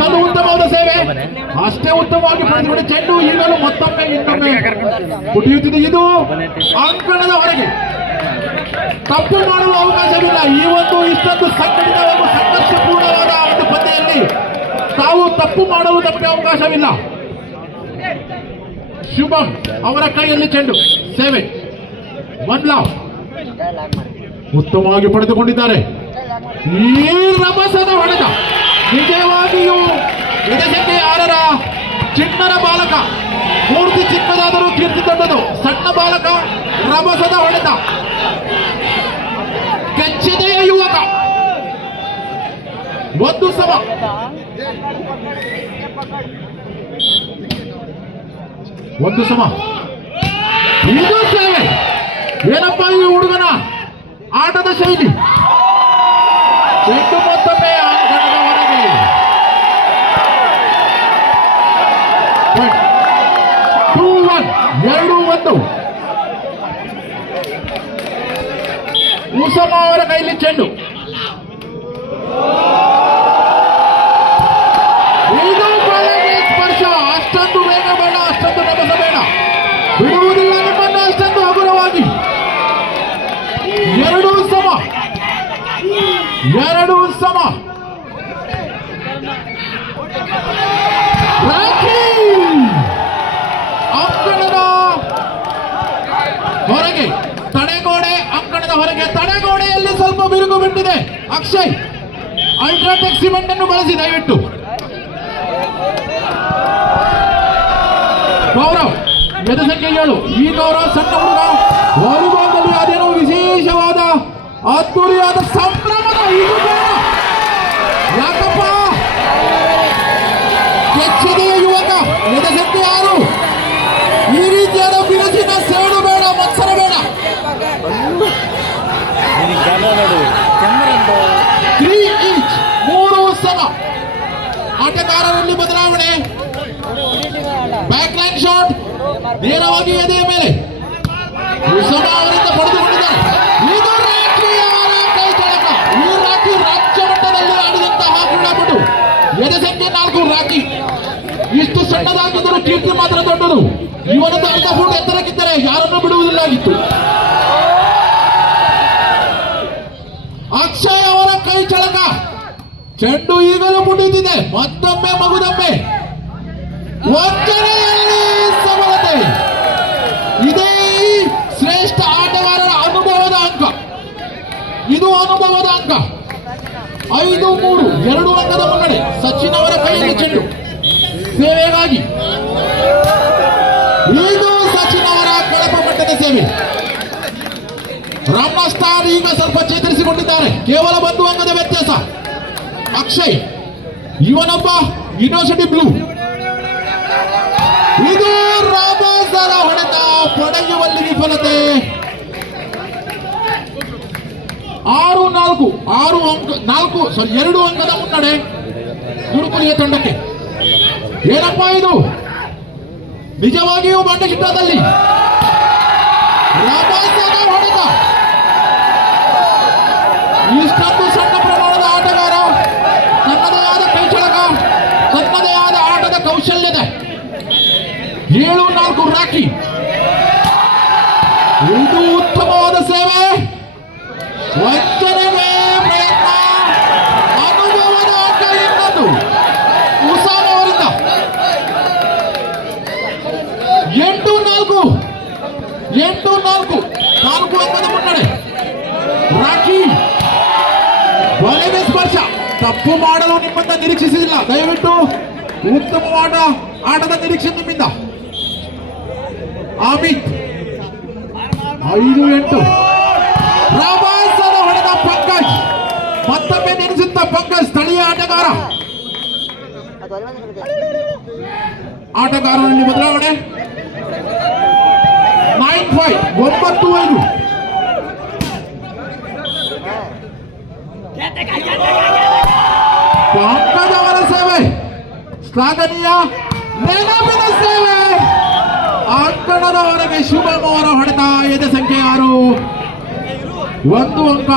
ಇದೊಂದು ಉತ್ತಮವಾದ ಸೇವೆ, ಅಷ್ಟೇ ಉತ್ತಮವಾಗಿ ಪಡೆದುಕೊಂಡು ಚೆಂಡು ಈಗಲೂ ಮತ್ತೊಮ್ಮೆ ಇನ್ನೊಮ್ಮೆ ಪುಟಿಯುತ್ತಿದೆ. ಇದು ಅಂಕಣದ ಹೊರಗೆ ತಪ್ಪು ಮಾಡುವ ಅವಕಾಶವಿಲ್ಲ. ಈ ಒಂದು ಇಷ್ಟೊಂದು ಸಂಘಟಿತ ಹಾಗೂ ಸಂಘರ್ಷಪೂರ್ಣವಾದ ಒಂದು ಪಂದ್ಯದಲ್ಲಿ ತಾವು ತಪ್ಪು ಮಾಡುವುದಕ್ಕೆ ಅವಕಾಶವಿಲ್ಲ. ಶುಭಂ ಅವರ ಕೈಯಲ್ಲಿ ಚೆಂಡು, ಸೇವೆ, ಒನ್ ಲಾವ್ ಉತ್ತಮವಾಗಿ ಪಡೆದುಕೊಂಡಿದ್ದಾರೆ. ಈ ರಭಸದ ಹೊಡೆತ ನಿಜವಾಗಿಯೂ ಎಡಸಂಖ್ಯೆ 6ರ ಚಿಣ್ಣರ ಬಾಲಕ, ಮೂರ್ತಿ ಚಿಕ್ಕದಾದರೂ ಕೀರ್ತಿ ದೊಡ್ಡದು. ಸಣ್ಣ ಬಾಲಕ, ರಭಸದ ಹೊಡೆತ, ಕೆಚ್ಚೆದೆಯ ಯುವಕ. ಒಂದು ಸಮ ಇದು ಸೇವೆ. ಏನಪ್ಪ ಈ ಹುಡುಗನ ಆಟದ ಶೈಲಿ. ಚೆಂಡು ಮತ್ತೊಮ್ಮೆ ಅಂಕಣದ ಹೊರಗೆ. 2-1, 2-1. ಉಸಮ ಅವರ ಕೈಲಿ ಚೆಂಡು. ಇದು ಬಲಗೆ ಸ್ಪರ್ಶ. ಅಷ್ಟೊಂದು ವೇಗ ಬೇಡ, ಅಷ್ಟೊಂದು ರಭಸ ಬೇಡ. ಬಿಡುವುದಿಲ್ಲ ನಿಮ್ಮನ್ನು ಅಷ್ಟೊಂದು ಹಗುರವಾಗಿ. 2 ಸಮ. ಅಂಕಣದ ಹೊರಗೆ ತಡೆಗೋಡೆ, ಅಂಕಣದ ಹೊರಗೆ ತಡೆಗೋಡೆಯಲ್ಲಿ ಸ್ವಲ್ಪ ಬಿರುಕು ಬಿಟ್ಟಿದೆ. ಅಕ್ಷಯ್ ಅಲ್ಟ್ರಾಟೆಕ್ ಸಿಮೆಂಟ್ ಅನ್ನು ಬಳಸಿ ದಯವಿಟ್ಟು. ಗೌರವ್ ಎಡಸಂಖ್ಯೆ 7. ಈ ಗೌರವ್ ಸಣ್ಣ ಹುಡುಗ, ವಾಲಿಬಾಲ್ನಲ್ಲಿ ಅದೇನೋ ವಿಶೇಷವಾದ ಅದ್ದೂರಿಯಾದ ಸಂಭ್ರಮದ. ಇದು ಬೇಡ ಯಾಕಪ್ಪ. ಕೆಚ್ಚೆದೆಯ ಯುವಕ, ಎಡಸಂಖ್ಯೆ 6. ಈ ರೀತಿಯಾದ ಬಿರುಸಿನ ಸೇಡು ಬೇಡ, ಮತ್ಸರ ಬೇಡ. 3 ಈಚ್, 3 ಸಮ. ಆಟಗಾರರಲ್ಲಿ ಬದಲಾವಣೆ. ಬ್ಯಾಕ್ ಲೈನ್ ಶಾಟ್ ನೇರವಾಗಿ ಎದೆಯ ಮೇಲೆ ಉಸಮ ಅವರಿಂದ ಪಡೆದುಕೊಂಡಿದ್ದಾರೆ. ಇದು ರಾಖಿ ಅವರ ಕೈ ಚಳಕ. ಈ ರಾಖಿ ರಾಜ್ಯ ಮಟ್ಟದಲ್ಲಿ ಆಡಿದಂತಹ ಕ್ರೀಡಾಪಟು. ಎಡಸಂಖ್ಯೆ 4 ರಾಖಿ. ಇಷ್ಟು ಸಣ್ಣದಾಗಿದ್ದರೂ ಕೀರ್ತಿ ಮಾತ್ರ ದೊಡ್ಡದು. ಇವನದ್ದು ಅರ್ಧ ಫೂಟ್ ಎತ್ತರಕ್ಕಿದ್ದರೆ ಯಾರನ್ನು ಬಿಡುವುದಿಲ್ಲಾಗಿತ್ತು. ಅಕ್ಷಯ್ ಅವರ ಕೈ ಚಳಕ. ಚೆಂಡು ಈಗಲೂ ಪುಟಿಯುತ್ತಿದೆ. ಮತ್ತೊಮ್ಮೆ ಮಗುದೊಮ್ಮೆ ವಂಚನೆಯಲ್ಲಿ ಸಫಲತೆ. ಇದೇ ಶ್ರೇಷ್ಠ ಆಟಗಾರರ ಅನುಭವದ ಅಂಕ. ಇದು ಅನುಭವದ ಅಂಕ. 5-3, 2 ಅಂಕದ ಮುನ್ನಡೆ. ಸಚಿನ್ ಅವರ ಕೈಯಲ್ಲಿ ಚೆಂಡು, ಸೇವೆಗಾಗಿ. ಇದು ಸಚಿನ್ ಅವರ ಕಳಪ ಮಟ್ಟದ ಸೇವೆ. ರಾಮನಾಥ್ ಸ್ಟಾರ್ ಈಗ ಸ್ವಲ್ಪ ಚೇತರಿಸಿಕೊಂಡಿದ್ದಾರೆ. ಕೇವಲ 1 ಅಂಕದ ವ್ಯತ್ಯಾಸ. ಅಕ್ಷಯ್ ಇವನೊಬ್ಬ ಯೂನಿವರ್ಸಿಟಿ ಬ್ಲೂ. ಇದು ರಾಬಾಸರ ಹೊಡೆತ, ಪಡೆಯುವಲ್ಲಿ ವಿಫಲತೆ. 6-4, 2 ಅಂಕದ ಮುನ್ನಡೆ ಗುರುಕುಲಿಯ ತಂಡಕ್ಕೆ. ಏನಪ್ಪಾ ಇದು, ನಿಜವಾಗಿಯೂ ಬಂಡಗಿಟ್ಟದಲ್ಲಿ ರಾಬಾಸರ ಹೊಡೆತ. ಇಷ್ಟೊಂದು ಸಣ್ಣ ಪ್ರಮಾಣದ ಆಟಗಾರ, ತನ್ನದೇ ಆದ ಕೈಚಳಕ, ತನ್ನದೇ ಆದ ಆಟದ ಕೌಶಲ್ಯತೆ. 7-4 ರಾಖಿ. ಇದು ಉತ್ತಮವಾದ ಸೇವೆ. ವಂಚನೆಗೆ ಪ್ರಯತ್ನ. ಅನುಭವದ ಆಟ. ಇನ್ನೊಂದು ಉಸಾಮ ಅವರಿಂದ. 8-4, 4 ಅಂಕದ ಮುನ್ನಡೆ. ರಾಖಿ ಬಲೆಗೆ ಸ್ಪರ್ಶ. ತಪ್ಪು ಮಾಡಲು ನಿಮ್ಮಿಂದ ನಿರೀಕ್ಷಿಸಿಲ್ಲ. ದಯವಿಟ್ಟು ಉತ್ತಮವಾದ ಆಟದ ನಿರೀಕ್ಷೆ ನಿಮ್ಮಿಂದ. ಅಮಿತ್ 5-8. ರಾಬಾಸದ ಹೊಡೆದ ಪಂಕಜ್. ಮತ್ತೊಮ್ಮೆ ನೆನೆಸುತ್ತ ಪಂಕಜ್ ಸ್ಥಳೀಯ ಆಟಗಾರರಲ್ಲಿ ಬದಲಾವಣೆ. 9-5, 9-5. ಪಂಕಜ್ ಅವರ ಸೇವೆ ಶ್ಲಾಘನೀಯ. ನೆನಪಿನ ಸೇವೆ. ಅಂಕಣದ ಹೊರಗೆ ಶುಭಂ ಅವರ ಹೊಡೆತ. ಎಡಸಂಖ್ಯೆ 6. 1 ಅಂಕ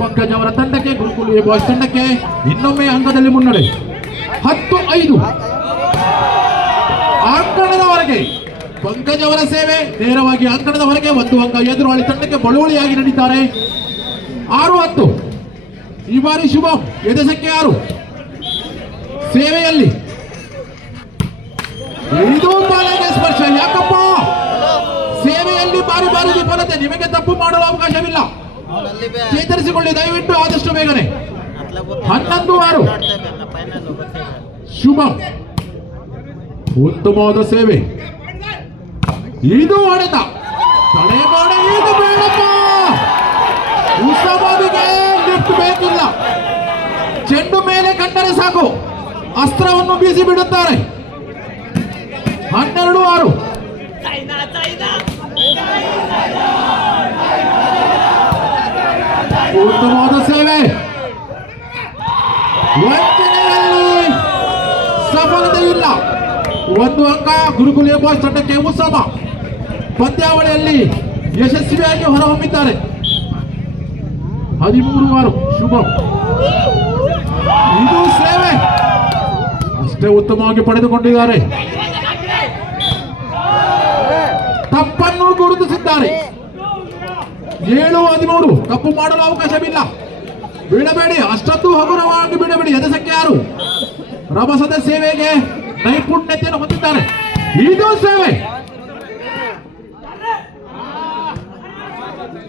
ಪಂಕಜ್ ಅವರ ತಂಡಕ್ಕೆ, ಗುರುಕುಲಿಯ ಬಾಯ್ಸ್ ತಂಡಕ್ಕೆ. ಇನ್ನೊಮ್ಮೆ ಅಂಕದಲ್ಲಿ ಮುನ್ನಡೆ. 10-5 ಅಂಕಣದ ಹೊರಗೆ ಪಂಕಜ್ ಅವರ ಸೇವೆ ನೇರವಾಗಿ ಅಂಕಣದ ಹೊರಗೆ 1 ಅಂಕ ಎದುರಾಳಿ ತಂಡಕ್ಕೆ ಬಳುವಳಿಯಾಗಿ ನೀಡಿದ್ದಾರೆ 6-10 ಈ ಬಾರಿ ಶುಭಂ ಎದೆ ಸಂಖ್ಯೆ 6 ಸೇವೆಯಲ್ಲಿ ಇದು ಬಾಲಗೆ ಸ್ಪರ್ಶ ಯಾಕಪ್ಪ ಸೇವೆಯಲ್ಲಿ ಬಾರಿ ಬಾರಿ ವಿಫಲತೆ ನಿಮಗೆ ತಪ್ಪು ಮಾಡಲು ಅವಕಾಶವಿಲ್ಲ ಚೇತರಿಸಿಕೊಳ್ಳಿ ದಯವಿಟ್ಟು ಆದಷ್ಟು ಬೇಗನೆ 11-6 ಶುಭಂ ಉತ್ತಮವಾದ ಸೇವೆ ಇದು ಹೊಡೆತ ತಡೆಗೋಡೆ ಇದು ಬೇಡಪ್ಪ ಉಸಮಾದಿಗೆ ಲಿಫ್ಟ್ ಬೇಕಿಲ್ಲ ಚೆಂಡು ಮೇಲೆ ಕಂಡರೆ ಸಾಕು ಅಸ್ತ್ರವನ್ನು ಬೀಸಿ ಬಿಡುತ್ತಾರೆ 12-6 ಉತ್ತಮವಾದ ಸೇವೆ ವಂಚನೆಯಲ್ಲಿ ಸಫಲತೆ ಇಲ್ಲ 1 ಅಂಕ ಗುರುಕುಲ ಬಾಯ್ಸ್ ತಂಡಕ್ಕೆ ಉಸಮ ಪಂದ್ಯಾವಳಿಯಲ್ಲಿ ಯಶಸ್ವಿಯಾಗಿ ಹೊರಹೊಮ್ಮಿದ್ದಾರೆ 13-6 ಶುಭಂ ಇದು ಸೇವೆ ಅಷ್ಟೇ ಉತ್ತಮವಾಗಿ ಪಡೆದುಕೊಂಡಿದ್ದಾರೆ ತಪ್ಪನ್ನು ಗುರುತಿಸಿದ್ದಾರೆ 7-13 ತಪ್ಪು ಮಾಡಲು ಅವಕಾಶವಿಲ್ಲ ಬೀಳಬೇಡಿ ಅಷ್ಟೊಂದು ಹಗುರವಾಗಿ ಬೀಳಬೇಡಿ ಎದೆ ಸಂಖ್ಯೆ 6 ರಭಸದ ಸೇವೆಗೆ ನೈಪುಣ್ಯತೆಯನ್ನು ಹೊಂದಿದ್ದಾರೆ ಇದು ಸೇವೆ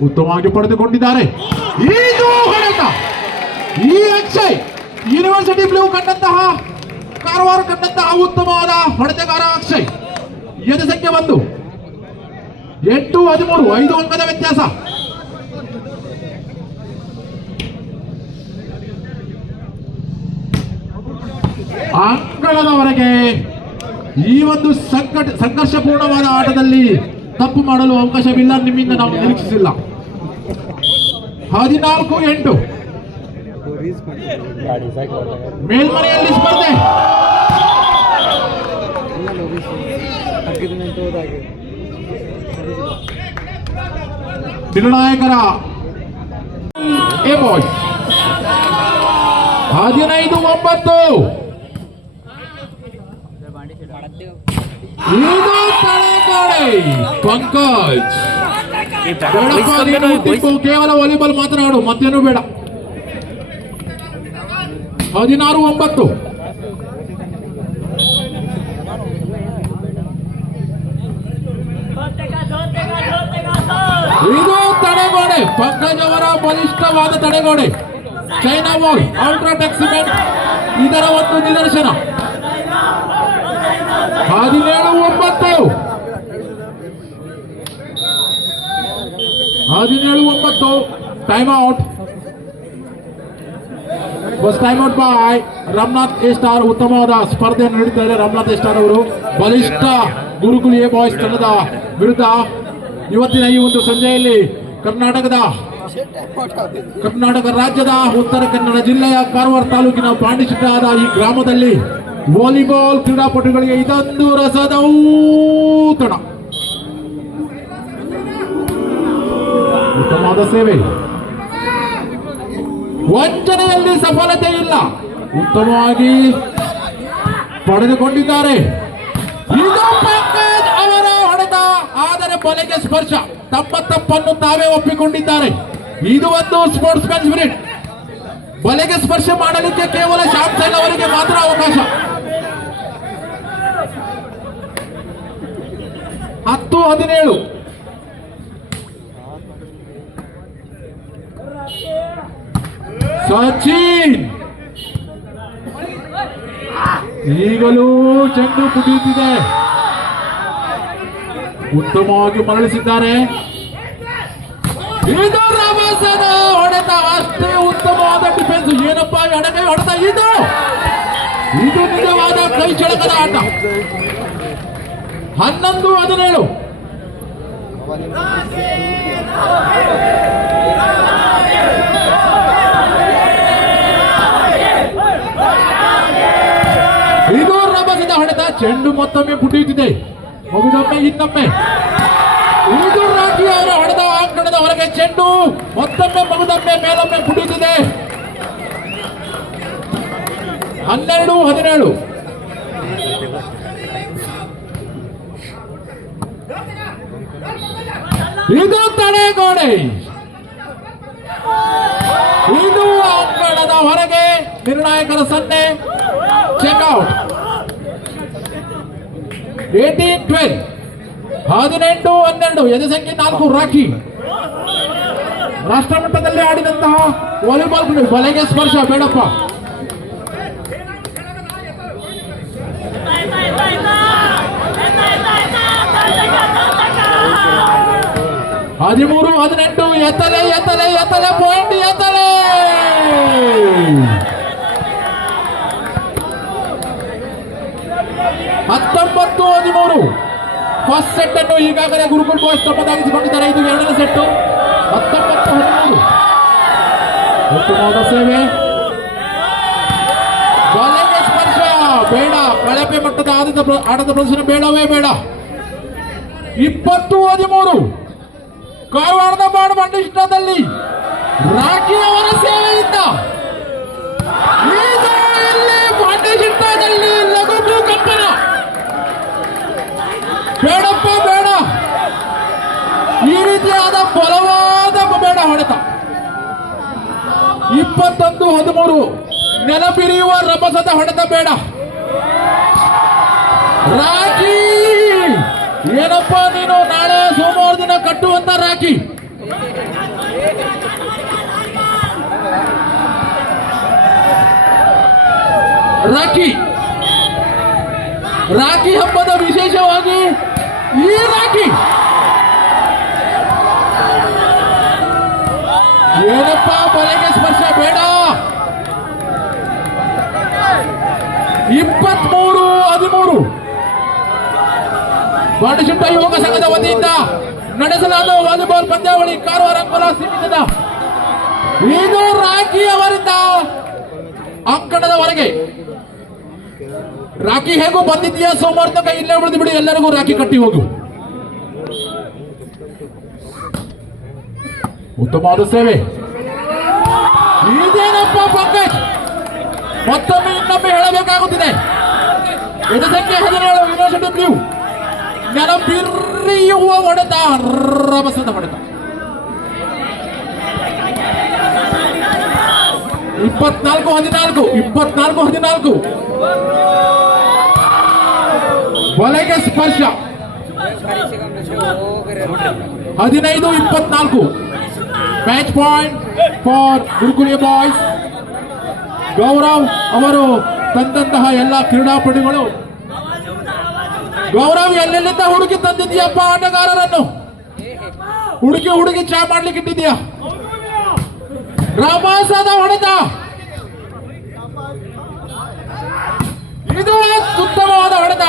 ಉತ್ತಮವಾಗಿ ಪಡೆದುಕೊಂಡಿದ್ದಾರೆ ಇದು ಹೊಡೆತ ಈ ಅಕ್ಷಯ್ ಯೂನಿವರ್ಸಿಟಿ ಬ್ಲೂ ಕಂಡಂತಹ ಕಾರವಾರ ಕಂಡಂತಹ ಉತ್ತಮವಾದ ಹೊಡೆತಗಾರ ಅಕ್ಷಯ್ ಎದೆ ಸಂಖ್ಯೆ 1 8-13 5 ಅಂಕದ ವ್ಯತ್ಯಾಸ ಅಂಕಣದವರೆಗೆ ಈ ಒಂದು ಸಂಘರ್ಷಪೂರ್ಣವಾದ ಆಟದಲ್ಲಿ ತಪ್ಪು ಮಾಡಲು ಅವಕಾಶವಿಲ್ಲ ನಿಮ್ಮಿಂದ ನಾವು ನಿರೀಕ್ಷಿಸಿಲ್ಲ 14-8 ಮೇಲ್ಮನೆಯಲ್ಲಿ ಸ್ಪರ್ಧೆ ನಿರ್ಣಾಯಕರ ಎ ಬಾಯ್ಸ್ 15-9 ಇದು ತಡೆಗೋಡೆ ಪಂಕಜ್ ಕೇವಲ ವಾಲಿಬಾಲ್ ಮಾತನಾಡು ಮತ್ತೇನು ಬೇಡ 16-9 ಇದು ತಡೆಗೋಡೆ ಪಂಕಜ್ ಅವರ ಬಲಿಷ್ಠವಾದ ತಡೆಗೋಡೆ ಚೈನಾ ವಾಲ್ ಅಲ್ಟ್ರಾಟೆಕ್ ಸಿಮೆಂಟ್ ಇದರ ಒಂದು ನಿದರ್ಶನ 17-9 ಟೈಮ್ ಔಟ್ ಬಸ್ time out by Ramanath a star ಉತ್ತಮವಾದ ಸ್ಪರ್ಧೆಯನ್ನು ನೀಡುತ್ತಾರೆ ರಾಮನಾಥ್ ಎ ಸ್ಟಾರ್ ಅವರು ಬಲಿಷ್ಠ ಗುರುಕುಲ್ ಎ ಬಾಯ್ಸ್ ತಂಡದ ವಿರುದ್ಧ ಇವತ್ತಿನ ಈ ಒಂದು ಸಂಜೆಯಲ್ಲಿ ಕರ್ನಾಟಕ ರಾಜ್ಯದ ಉತ್ತರ ಕನ್ನಡ ಜಿಲ್ಲೆಯ ಕಾರವಾರ ತಾಲೂಕಿನ ಪಾಂಡಿಶೆಟ್ಟಿಯಾದ ಈ ಗ್ರಾಮದಲ್ಲಿ ವಾಲಿಬಾಲ್ ಕ್ರೀಡಾಪಟುಗಳಿಗೆ ಇದೊಂದು ರಸದ ಔತಣ ಉತ್ತಮವಾದ ಸೇವೆ ವಂಚನೆಯಲ್ಲಿ ಸಫಲತೆ ಇಲ್ಲ ಉತ್ತಮವಾಗಿ ಪಡೆದುಕೊಂಡಿದ್ದಾರೆ ಇದು ಪಂಕಜ್ ಅವರ ಹೊಡೆತ ಆದರೆ ಬಲೆಗೆ ಸ್ಪರ್ಶ ತಮ್ಮ ತಪ್ಪನ್ನು ತಾವೇ ಒಪ್ಪಿಕೊಂಡಿದ್ದಾರೆ ಇದು ಒಂದು ಸ್ಪೋರ್ಟ್ಸ್ ಮ್ಯಾನ್ ಸ್ಪಿರಿಟ್ ಬಲೆಗೆ ಸ್ಪರ್ಶ ಮಾಡಲಿಕ್ಕೆ ಕೇವಲ ಶ್ಯಾಮ್ ಸೈಲ್ ಅವರಿಗೆ ಮಾತ್ರ ಅವಕಾಶ 10-17 ಸಚಿನ್ ಈಗಲೂ ಚೆಂಡು ಕುಡಿಯುತ್ತಿದೆ ಉತ್ತಮವಾಗಿ ಮರಳಿಸಿದ್ದಾರೆ ಇದು ರಭಸದ ಹೊಡೆತ ಅಷ್ಟೇ ಉತ್ತಮವಾದ ಡಿಫೆನ್ಸ್ ಏನಪ್ಪ ಎಡಗೈ ಹೊಡೆತ ಇದು ನಿಜವಾದ ಕೈ ಚಳಕದ ಆಟ 11-17 ಇದು ರಭಸದ ಹೊಡೆತ ಚೆಂಡು ಮತ್ತೊಮ್ಮೆ ಪುಟಿಯುತ್ತಿದೆ ಮಗುದೊಮ್ಮೆ ಇನ್ನೊಮ್ಮೆ ಇದು ರಾಜಿ ಅವರ ಹೊಡೆದ ಅಂಕಣದ ಹೊರಗೆ ಚೆಂಡು ಮತ್ತೊಮ್ಮೆ ಮಗುದೊಮ್ಮೆ ಮೇಲೊಮ್ಮೆ ಪುಟಿಯುತ್ತಿದೆ 12-17. ಇದು ತಡೆಗೋಡೆ. ಇದು ಅಂಕಣದ ಹೊರಗೆ ನಿರ್ಣಾಯಕರ ಸನ್ನೆ. ಚೆಕ್ಔಟ್. 18-12. 18-12. ಎದೆ ಸಂಖ್ಯೆ 4 ರಾಖಿ. ರಾಷ್ಟ್ರಮಟ್ಟದಲ್ಲಿ ಆಡಿದಂತಹ ವಾಲಿಬಾಲ್ ಬಲೆಗೆ ಸ್ಪರ್ಶ ಬೇಡಪ್ಪ. ಹದಿಮೂರು 18. ಎತ್ತಲೆ ಎತ್ತಲೆ ಎತ್ತಲೆ ಪಾಯಿಂಟ್ ಎತ್ತಲೆ. 19-13. ಫಸ್ಟ್ ಸೆಟ್ ಅನ್ನು ಈಗಾಗಲೇ ಗುರುಕುಲ್ ಬಾಯ್ಸ್ ತಮ್ಮದಾಗಿಸಿಕೊಂಡಿದ್ದಾರೆ. ಇದು ಎರಡನೇ ಸೆಟ್. 19-13. ಉತ್ತಮವಾದ ಸೇವೆ. ಬಲೆಗೆ ಸ್ಪರ್ಶ ಬೇಡ. ಕಳಪೆ ಮಟ್ಟದ ಆಟದ ಪ್ರದರ್ಶನ ಬೇಡವೇ ಬೇಡ. 20-13. ಕಾರವಾರದ ಬಾಡಮಂಡಿಷ್ಟದಲ್ಲಿ ರಾಖಿ ಅವರ ಸೇವೆಯಿಂದ ಈಗ ಇಲ್ಲಿ ಬಾಡಮಂಡಿಷ್ಟದಲ್ಲಿ ಲಘು ಭೂಕಂಪನ. ಬೇಡಪ್ಪ ಬೇಡ. ಈ ರೀತಿಯಾದ ಬಲವಾದ ಬೇಡ ಹೊಡೆತ. 21-13. ನೆನಪಿರಿಯುವ ರಭಸದ ಹೊಡೆತ ಬೇಡ. ರಾಖಿ ಏನಪ್ಪ ನೀನು ನಾಳೆ ಸೋಮವಾರ ದಿನ ಕಟ್ಟುವಂತ ರಾಖಿ. ರಾಖಿ ರಾಖಿ ಹಬ್ಬದ ವಿಶೇಷವಾಗಿ ಈ ರಾಖಿ ಏನಪ್ಪ ಬಲೆಗೆ ಸ್ಪರ್ಶ ಬೇಡ. 23-13. ಬಾಡಶಿಟ್ಟ ಯೋಗ ಸಂಘದ ವತಿಯಿಂದ ನಡೆಸಲಾದ ವಾಲಿಬಾಲ್ ಪಂದ್ಯಾವಳಿ ಕಾರವಾರ ಅಂಕೋಲ ಸೀಮಿತದ. ಇದು ರಾಖಿ ಅವರಿಂದ ಅಂಕಣದವರೆಗೆ. ರಾಖಿ ಹೇಗೂ ಬಂದಿದ್ದೀಯಾ ಸೋಮವಾರ ತನಕ ಇಲ್ಲೇ ಉಳಿದು ಬಿಡಿ. ಎಲ್ಲರಿಗೂ ರಾಖಿ ಕಟ್ಟಿ ಹೋಗು. ಉತ್ತಮವಾದ ಸೇವೆ. ಇದೇನಪ್ಪ ಪಂಕಜ್, ಮತ್ತೊಮ್ಮೆ ಇನ್ನೊಮ್ಮೆ ಹೇಳಬೇಕಾಗುತ್ತಿದೆ. ಇದು ಸಂಖ್ಯೆ 17 ಯೂನಿವರ್ಸಿಟಿ ಬ್ಲೂ. ನೆನಪಿರಿಯುವ ಹೊಡೆತ, ರಭಸದ ಹೊಡೆತ. 24-14. 24-14. ಬಲೆಗೆ ಸ್ಪರ್ಶ. 15-24. Match point for gurukul boys. Gaurav ಅವರು ತಂದಂತಹ ಎಲ್ಲ ಕ್ರೀಡಾಪಟುಗಳು. ಗೌರವ್ ಎಲ್ಲೆಲ್ಲಿಂದ ಹುಡುಕಿ ತಂದಿದ್ದೀಯಪ್ಪ ಆಟಗಾರರನ್ನು? ಹುಡುಗಿ ಚಾ ಮಾಡ್ಲಿಕ್ಕೆ ಇಟ್ಟಿದ್ಯಾ? ರಭಸದ ಹೊಡೆತ. ಇದು ಉತ್ತಮವಾದ ಹೊಡೆತ.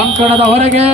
ಅಂಕಣದ ಹೊರಗೆ